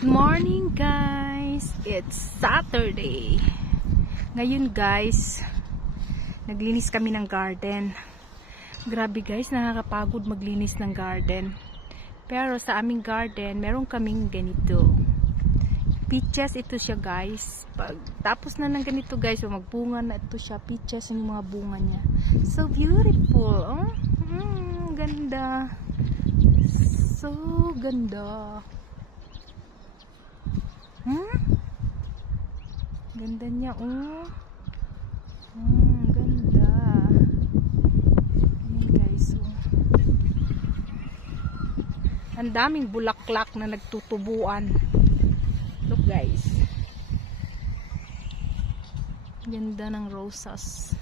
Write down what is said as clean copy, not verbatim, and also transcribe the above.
Morning guys, it's Saturday. Ngayon guys, naglinis kami ng garden. Grabe guys, nakakapagod maglinis ng garden. Pero sa aming garden, meron kaming ganito. Peaches ito siya guys. Pag tapos na ng ganito guys, magbunga na ito siya. Peaches yung mga bunga niya. So beautiful. Oh? Ganda. So ganda. Ganda niya, oh. Ganda. Ayan guys, oh. Ang daming bulaklak na nagtutubuan. Look guys. Ganda ng roses.